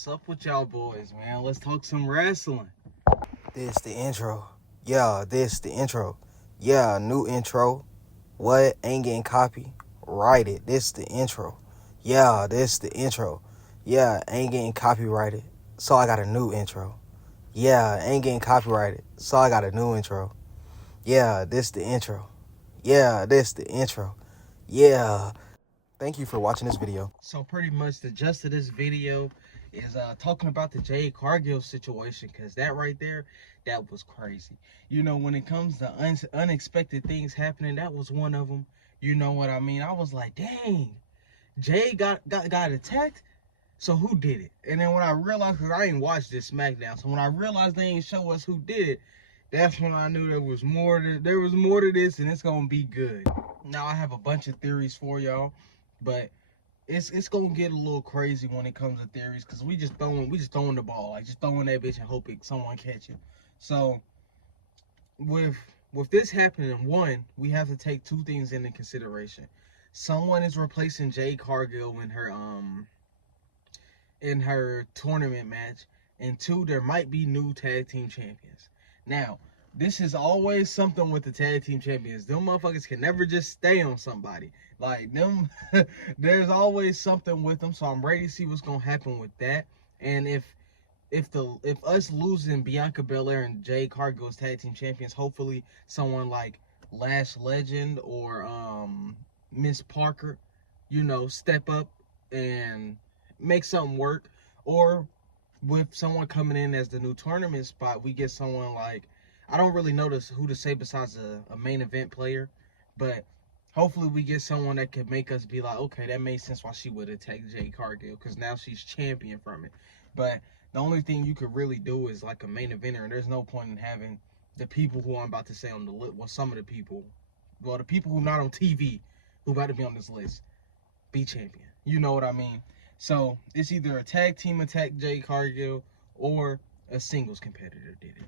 What's up with y'all boys, man? Let's talk some wrestling. This the intro. Yeah, this the intro. Yeah, new intro. What? Ain't getting copy? Write it. This the intro. Yeah, this the intro. Yeah, ain't getting copyrighted. So I got a new intro. Yeah, ain't getting copyrighted. So I got a new intro. Yeah, this the intro. Yeah, this the intro. Yeah. Thank you for watching this video. So pretty much the gist of this video is talking about the Jade Cargill situation, because that right there, that was crazy. You know, when it comes to unexpected things happening, that was one of them. You know what I mean? I was like, dang, Jade got attacked. So who did it? And then when I realized, because I ain't watched this SmackDown, so when I realized they ain't show us who did it, that's when I knew there was more to this, and it's gonna be good. Now I have a bunch of theories for y'all, but it's gonna get a little crazy when it comes to theories, because we just throwing the ball, like just throwing that bitch and hoping someone catch it. So with this happening, one, we have to take two things into consideration. Someone is replacing Jade Cargill in her tournament match, and two, there might be new tag team champions. Now, this is always something with the tag team champions. Them motherfuckers can never just stay on somebody. Like them, there's always something with them. So I'm ready to see what's gonna happen with that. And if us losing Bianca Belair and Jade Cargill as tag team champions, hopefully someone like Lash Legend or Miss Parker, step up and make something work. Or with someone coming in as the new tournament spot, we get someone like, I don't really notice who to say besides a main event player, but hopefully we get someone that could make us be like, okay, that made sense why she would attack Jade Cargill, because now she's champion from it. But the only thing you could really do is like a main eventer, and there's no point in having the people who I'm about to say on the list, well, some of the people, well, the people who not on TV, who about to be on this list, be champion. You know what I mean? So it's either a tag team attack Jade Cargill or a singles competitor did it.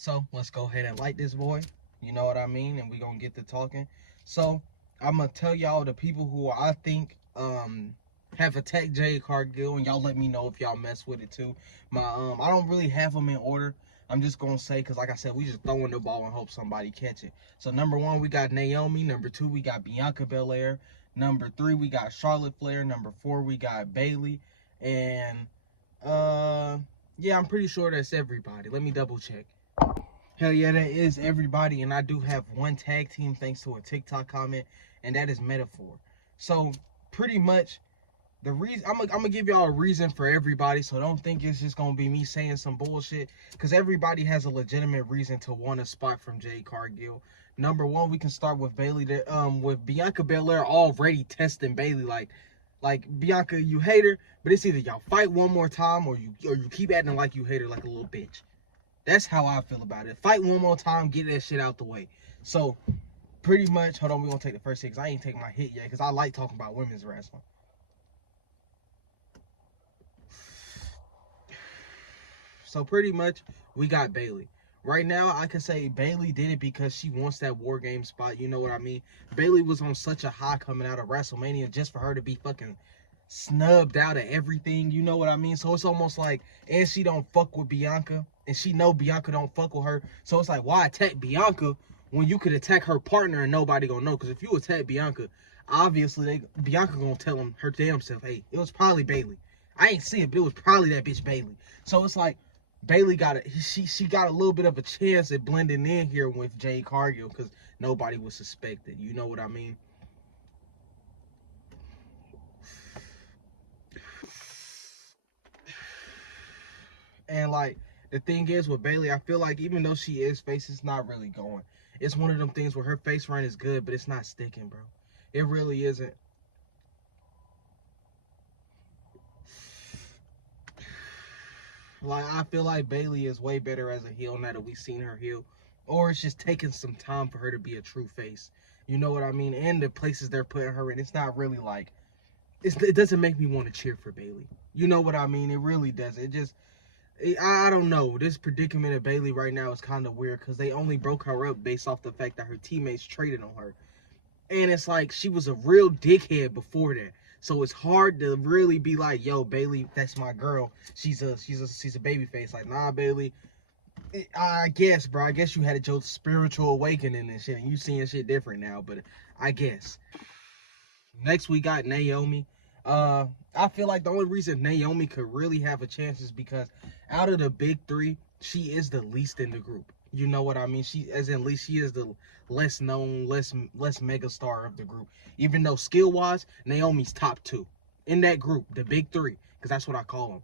So let's go ahead and light this boy. You know what I mean? And we gonna get to talking. So I'm gonna tell y'all the people who I think have attacked Jade Cargill, and y'all let me know if y'all mess with it too. I don't really have them in order. I'm just gonna say, because like I said, we just throwing the ball and hope somebody catch it. So number one, we got Naomi. Number two, we got Bianca Belair. Number three, we got Charlotte Flair. Number four, we got Bayley. And yeah, I'm pretty sure that's everybody. Let me double check. Hell yeah, that is everybody. And I do have one tag team thanks to a TikTok comment, and that is Metaphor. So pretty much the reason, I'm gonna give y'all a reason for everybody, so don't think it's just gonna be me saying some bullshit, because everybody has a legitimate reason to want a spot from Jade Cargill. Number one, we can start with Bayley. With Bianca Belair already testing Bayley, like Bianca, you hate her, but it's either y'all fight one more time or you keep acting like you hate her like a little bitch. That's how I feel about it. Fight one more time, get that shit out the way. So pretty much, hold on, we're gonna take the first hit, because I ain't taking my hit yet, because I like talking about women's wrestling. So pretty much, we got Bayley. Right now, I can say Bayley did it because she wants that War Game spot. You know what I mean? Bayley was on such a high coming out of WrestleMania, just for her to be fucking snubbed out of everything. You know what I mean? So it's almost like, and she don't fuck with Bianca, and she know Bianca don't fuck with her. So it's like, why attack Bianca when you could attack her partner and nobody gonna know? Because if you attack Bianca, obviously Bianca gonna tell him her damn self, hey, it was probably Bayley. I ain't see it, but it was probably that bitch Bayley. So it's like, Bayley she got a little bit of a chance at blending in here with Jade Cargill, because nobody was suspected. You know what I mean? And like, the thing is with Bayley, I feel like even though she is face, it's not really going. It's one of them things where her face run is good, but it's not sticking, bro. It really isn't. Like, I feel like Bayley is way better as a heel now that we've seen her heel. Or it's just taking some time for her to be a true face. You know what I mean? And the places they're putting her in, it's not really like, it doesn't make me want to cheer for Bayley. You know what I mean? It really doesn't. I don't know. This predicament of Bayley right now is kind of weird, because they only broke her up based off the fact that her teammates traded on her. And it's like, she was a real dickhead before that. So it's hard to really be like, yo, Bailey, that's my girl. She's a baby face. Like, nah, Bailey. I guess, bro. I guess you had your spiritual awakening and shit, and you seeing shit different now. But I guess. Next we got Naomi. I feel like the only reason Naomi could really have a chance is because out of the big three, she is the least in the group. You know what I mean? She, as in least, she is the less known, less mega star of the group. Even though skill wise, Naomi's top two in that group, the big three, because that's what I call them.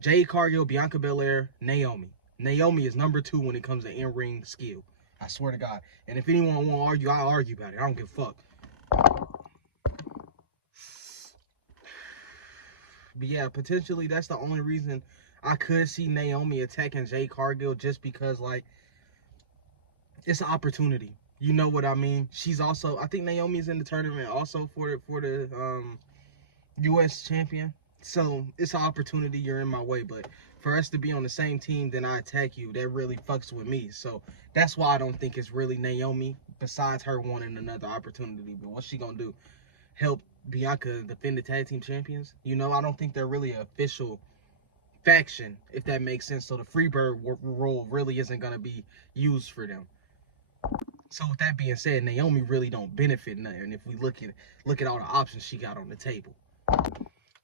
Jade, Cargill, Bianca Belair, Naomi. Naomi is number two when it comes to in-ring skill. I swear to God. And if anyone want to argue, I'll argue about it. I don't give a fuck. But yeah, potentially that's the only reason I could see Naomi attacking Jade Cargill, just because like it's an opportunity. You know what I mean? She's also, I think Naomi is in the tournament also for the US champion. So it's an opportunity. You're in my way, but for us to be on the same team, then I attack you. That really fucks with me. So that's why I don't think it's really Naomi. Besides her wanting another opportunity, but what's she gonna do? Help Bianca defend the tag team champions? You know, I don't think they're really an official faction, if that makes sense. So the Freebird role really isn't gonna be used for them. So with that being said, Naomi really don't benefit nothing if we look at all the options she got on the table.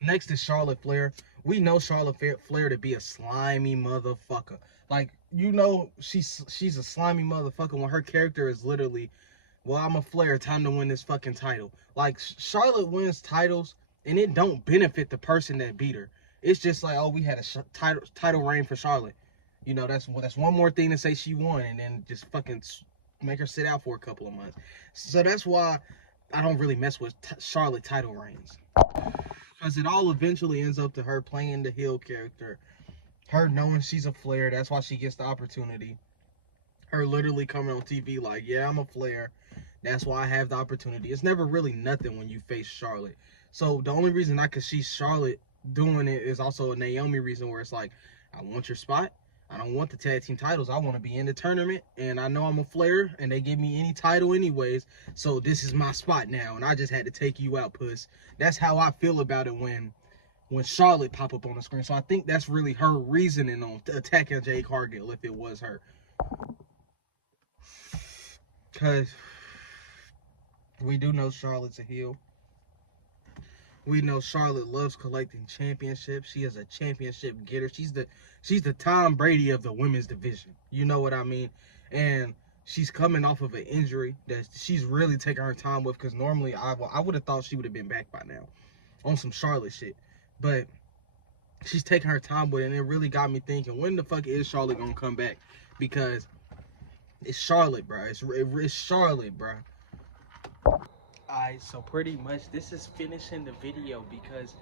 Next is Charlotte Flair. We know Charlotte Flair to be a slimy motherfucker. Like, you know, she's a slimy motherfucker when her character is literally, well, I'm a Flair, time to win this fucking title. Like, Charlotte wins titles and it don't benefit the person that beat her. It's just like, oh, we had a title reign for Charlotte. You know, that's one more thing to say she won, and then just fucking make her sit out for a couple of months. So that's why I don't really mess with Charlotte title reigns, because it all eventually ends up to her playing the heel character, her knowing she's a Flair. That's why she gets the opportunity. Her literally coming on TV like, yeah, I'm a Flair. That's why I have the opportunity. It's never really nothing when you face Charlotte. So the only reason I could see Charlotte doing it is also a Naomi reason, where it's like, I want your spot. I don't want the tag team titles. I want to be in the tournament, and I know I'm a Flair, and they give me any title anyways. So this is my spot now, and I just had to take you out, puss. That's how I feel about it when Charlotte pop up on the screen. So I think that's really her reasoning on attacking Jade Cargill, if it was her. Because we do know Charlotte's a heel. We know Charlotte loves collecting championships. She is a championship getter. She's the Tom Brady of the women's division. You know what I mean? And she's coming off of an injury that she's really taking her time with, because normally I would have thought she would have been back by now on some Charlotte shit. But she's taking her time with it, and it really got me thinking, when the fuck is Charlotte gonna come back? Because it's Charlotte, bro. It's Charlotte, bro. Alright, so pretty much this is finishing the video, because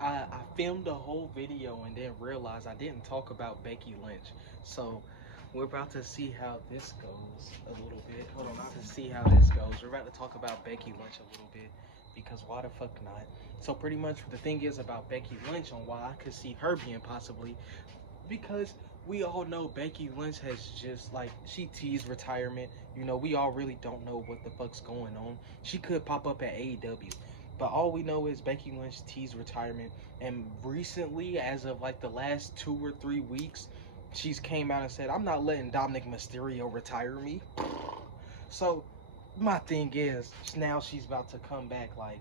I filmed the whole video and then realized I didn't talk about Becky Lynch. So we're about to see how this goes a little bit. Hold on, to see how this goes. We're about to talk about Becky Lynch a little bit, because why the fuck not? So pretty much the thing is about Becky Lynch, on why I could see her being possibly, because we all know Becky Lynch has just, like, she teased retirement. You know, we all really don't know what the fuck's going on. She could pop up at AEW, but all we know is Becky Lynch teased retirement. And recently, as of like the last 2 or 3 weeks, she's came out and said, I'm not letting Dominic Mysterio retire me. So my thing is, now she's about to come back like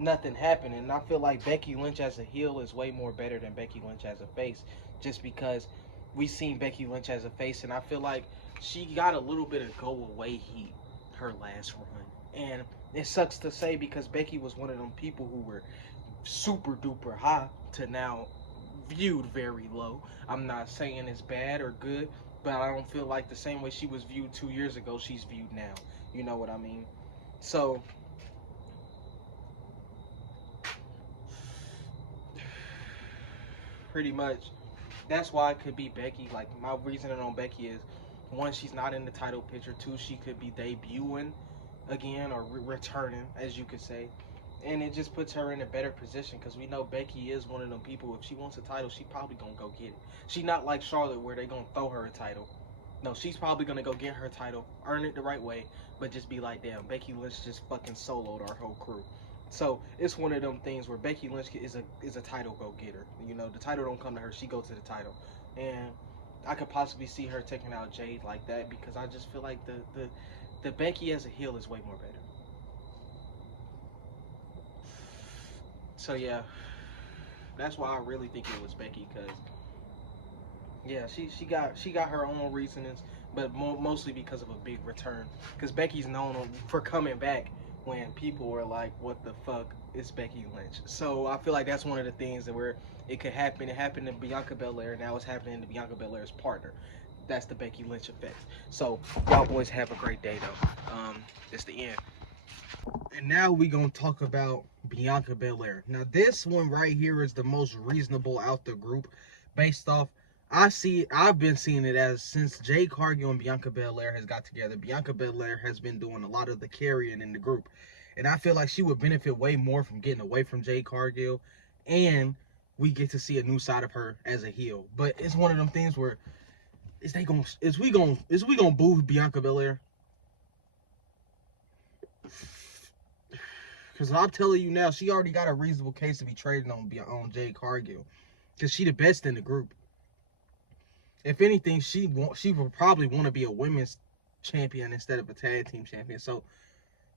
nothing happened. And I feel like Becky Lynch as a heel is way more better than Becky Lynch as a face, just because we've seen Becky Lynch as a face, and I feel like she got a little bit of go away heat her last run. And it sucks to say, because Becky was one of them people who were super duper high to now viewed very low. I'm not saying it's bad or good, but I don't feel like the same way she was viewed 2 years ago, she's viewed now. You know what I mean? So pretty much that's why it could be Becky. Like, my reasoning on Becky is, one, she's not in the title picture. Two, she could be debuting again, or returning, as you could say. And it just puts her in a better position, because we know Becky is one of them people, if she wants a title, she probably gonna go get it. She not like Charlotte, where they gonna throw her a title. No, she's probably gonna go get her title, earn it the right way, but just be like, damn, Becky Lynch just fucking soloed our whole crew. So it's one of them things where Becky Lynch is a title go getter. You know, the title don't come to her; she go to the title, and I could possibly see her taking out Jade like that because I just feel like the Becky as a heel is way more better. So yeah, that's why I really think it was Becky because yeah, she got her own reasonings, but mostly because of a big return. Because Becky's known for coming back when people were like, "What the fuck is Becky Lynch?" So I feel like that's one of the things that where it could happen. It happened to Bianca Belair, now it's happening to Bianca Belair's partner. That's the Becky Lynch effect. So y'all boys have a great day though. It's the end. And now we gonna talk about Bianca Belair. Now this one right here is the most reasonable out the group, based off. I've been seeing it as since Jade Cargill and Bianca Belair has got together. Bianca Belair has been doing a lot of the carrying in the group, and I feel like she would benefit way more from getting away from Jade Cargill, and we get to see a new side of her as a heel. But it's one of them things where is we gonna boo Bianca Belair? Because I'm telling you now, she already got a reasonable case to be traded on Jade Cargill. Because she the best in the group. If anything, she would probably want to be a women's champion instead of a tag team champion. So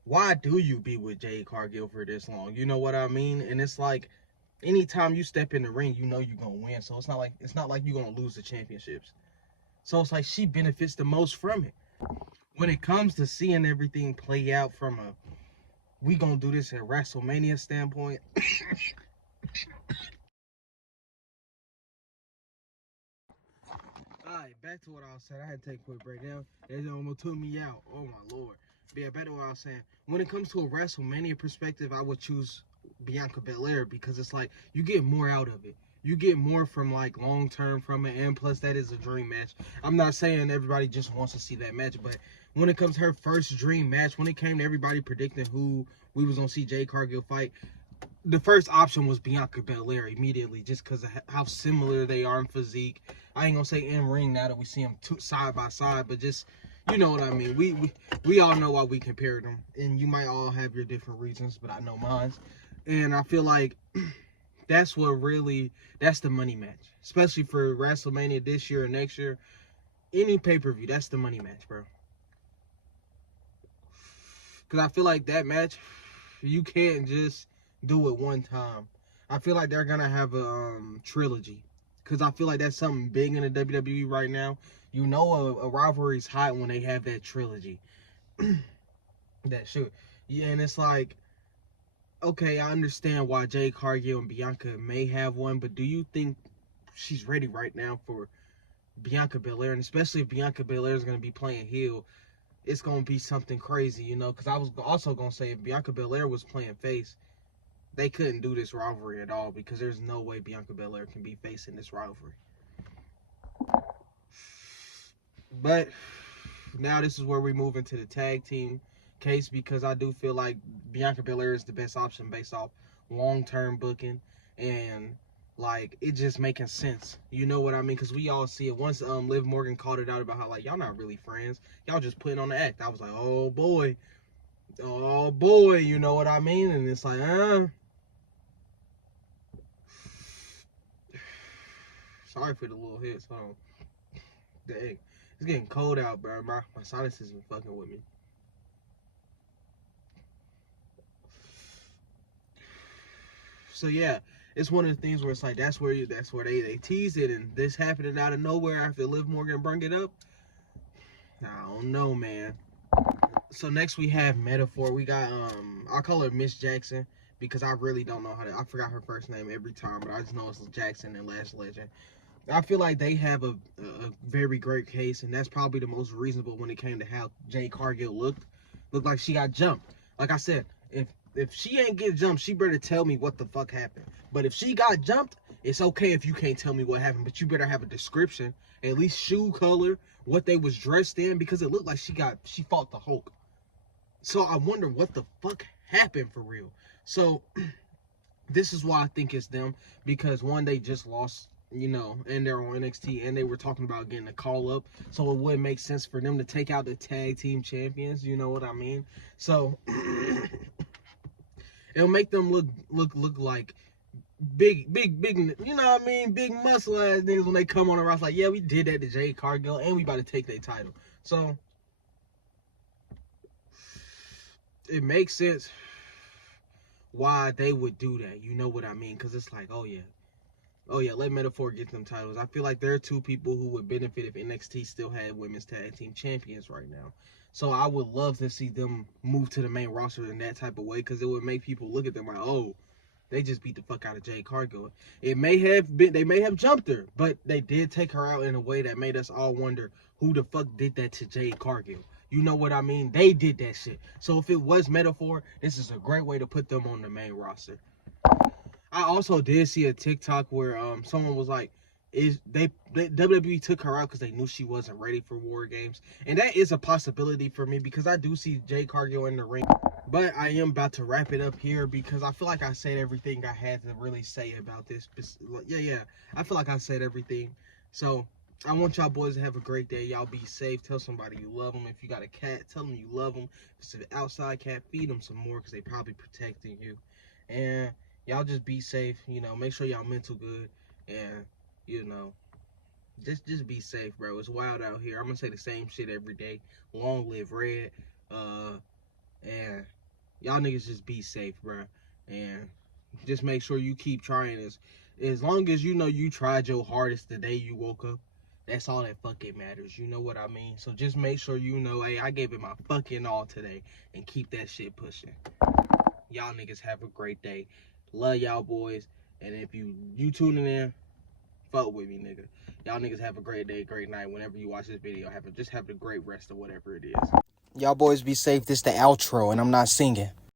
why do you be with Jade Cargill for this long? You know what I mean? And it's like anytime you step in the ring, you know you're gonna win. So it's not like you're gonna lose the championships. So it's like she benefits the most from it. When it comes to seeing everything play out from a we gonna do this at WrestleMania standpoint. Alright, back to what I was saying. I had to take a quick break now. It almost took me out. Oh my lord. But yeah, back to what I was saying. When it comes to a WrestleMania perspective, I would choose Bianca Belair because it's like you get more out of it. You get more from like long term from it, and plus that is a dream match. I'm not saying everybody just wants to see that match, but when it comes to her first dream match, when it came to everybody predicting who we was gonna see Jade Cargill fight, the first option was Bianca Belair immediately, just because of how similar they are in physique. I ain't gonna say in ring now that we see them side by side, but just you know what I mean. We all know why we compared them, and you might all have your different reasons, but I know mine. And I feel like that's the money match, especially for WrestleMania this year or next year. Any pay-per-view, that's the money match, bro. Because I feel like that match, you can't just do it one time. I feel like they're gonna have a trilogy, because I feel like that's something big in the WWE right now. You know, a rivalry is hot when they have that trilogy. That should, yeah, and it's like, okay, I understand why Jade Cargill and Bianca may have one, but do you think she's ready right now for Bianca Belair? And especially if Bianca Belair is gonna be playing heel, it's gonna be something crazy, you know. Because I was also gonna say if Bianca Belair was playing face, they couldn't do this rivalry at all because there's no way Bianca Belair can be facing this rivalry. But now this is where we move into the tag team case, because I do feel like Bianca Belair is the best option based off long-term booking and like it just making sense. You know what I mean? Because we all see it. Once Liv Morgan called it out about how like y'all not really friends, y'all just putting on the act. I was like, oh boy, you know what I mean? And it's like, sorry for the little hits. Dang, it's getting cold out, bro. My sinuses been fucking with me. So yeah, it's one of the things where it's like that's where they teased it, and this happening out of nowhere after Liv Morgan bring it up. I don't know, man. So next we have Metaphor. We got I call her Miss Jackson because I really don't know I forgot her first name every time, but I just know it's Jackson and Lash Legend. I feel like they have a very great case, and that's probably the most reasonable when it came to how Jade Cargill looked. Looked like she got jumped. Like I said, if she ain't get jumped, she better tell me what the fuck happened. But if she got jumped, it's okay if you can't tell me what happened, but you better have a description, at least shoe color, what they was dressed in, because it looked like she fought the Hulk. So I wonder what the fuck happened for real. So this is why I think it's them, because one, they just lost, you know, and they're on NXT, and they were talking about getting a call up, so it would make sense for them to take out the tag team champions, you know what I mean? So It'll make them look like big, you know what I mean? Big muscle ass niggas when they come on the roster. Like, yeah, we did that to Jade Cargill, and we about to take their title. So it makes sense why they would do that. You know what I mean? Because it's like, oh yeah, let Metaphor get them titles. I feel like there are two people who would benefit if NXT still had women's tag team champions right now. So I would love to see them move to the main roster in that type of way, because it would make people look at them like, oh, they just beat the fuck out of Jade Cargill. It may have been, they may have jumped her, but they did take her out in a way that made us all wonder who the fuck did that to Jade Cargill. You know what I mean? They did that shit. So if it was Metaphor, this is a great way to put them on the main roster. I also did see a TikTok where someone was like, they WWE took her out because they knew she wasn't ready for War Games, and that is a possibility for me because I do see Jade Cargill in the ring. But I am about to wrap it up here because I feel like I said everything I had to really say about this. Yeah, I feel like I said everything. So I want y'all boys to have a great day. Y'all be safe. Tell somebody you love them. If you got a cat, tell them you love them. If it's an outside cat, feed them some more because they probably protecting you. And y'all just be safe. You know, make sure y'all mental good. And, you know, just be safe, bro. It's wild out here. I'm going to say the same shit every day. Long live Red. And y'all niggas just be safe, bro. And just make sure you keep trying. As long as you know you tried your hardest the day you woke up, that's all that fucking matters. You know what I mean? So just make sure you know, hey, I gave it my fucking all today, and keep that shit pushing. Y'all niggas have a great day. Love y'all boys. And if you tuning in, fuck with me, nigga. Y'all niggas have a great day, great night. Whenever you watch this video, just have a great rest of whatever it is. Y'all boys be safe. This the outro, and I'm not singing.